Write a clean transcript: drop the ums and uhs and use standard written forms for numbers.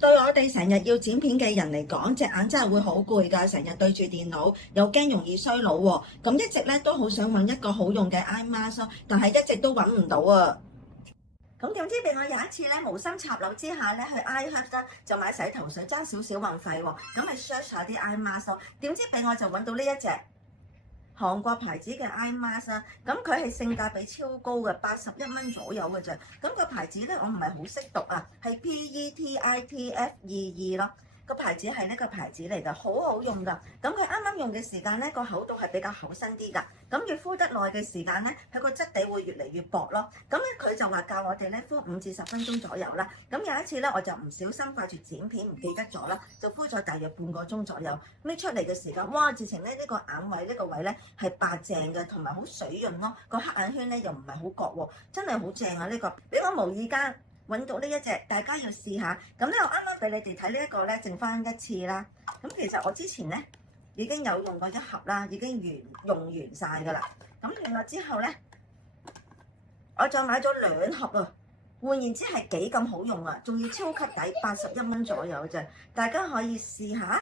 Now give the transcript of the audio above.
對我哋成日要剪片嘅人嚟講，隻眼真係會好攰㗎，成日對住電腦，又驚容易衰老喎。咁一直咧都好想揾一個好用嘅 eye mask 咯，但係一直都揾唔到啊。咁點知俾我有一次咧無心插柳之下咧去 iHerb 咧就買洗頭水，爭少少運費喎，咁咪 search 下啲 eye mask 咯。點知俾我就揾到呢一隻韓國牌子嘅 eye mask 啦，咁佢係性價比超高嘅，81蚊左右嘅啫。咁個牌子咧我唔係好識讀啊，係 PETITF22咯。個牌子係呢個牌子嚟㗎，好好用㗎。咁佢啱啱用嘅時間咧，個厚度係比較厚身啲㗎。咁越敷得耐嘅時間咧，佢個質地會越嚟越薄咯。咁咧佢就話教我哋咧敷5至10分鐘左右啦。咁有一次咧，我就唔小心掛住剪片唔記得咗啦，就敷咗大約半個鐘左右。搣出嚟嘅時間，哇！直情咧呢個眼位呢個位咧係白淨嘅，同埋好水潤咯。個黑眼圈咧又唔係好覺喎，真係好正啊！呢個無意間揾到呢一隻，大家要試下。咁咧，我啱啱俾你哋睇呢一個咧，剩翻一次啦。咁其實我之前咧已經有用過1盒啦，已經用完晒㗎啦。咁用咗之後咧，我再買咗2盒啊。換言之係幾咁好用啊，仲要超級抵，81蚊左右啫。大家可以試下。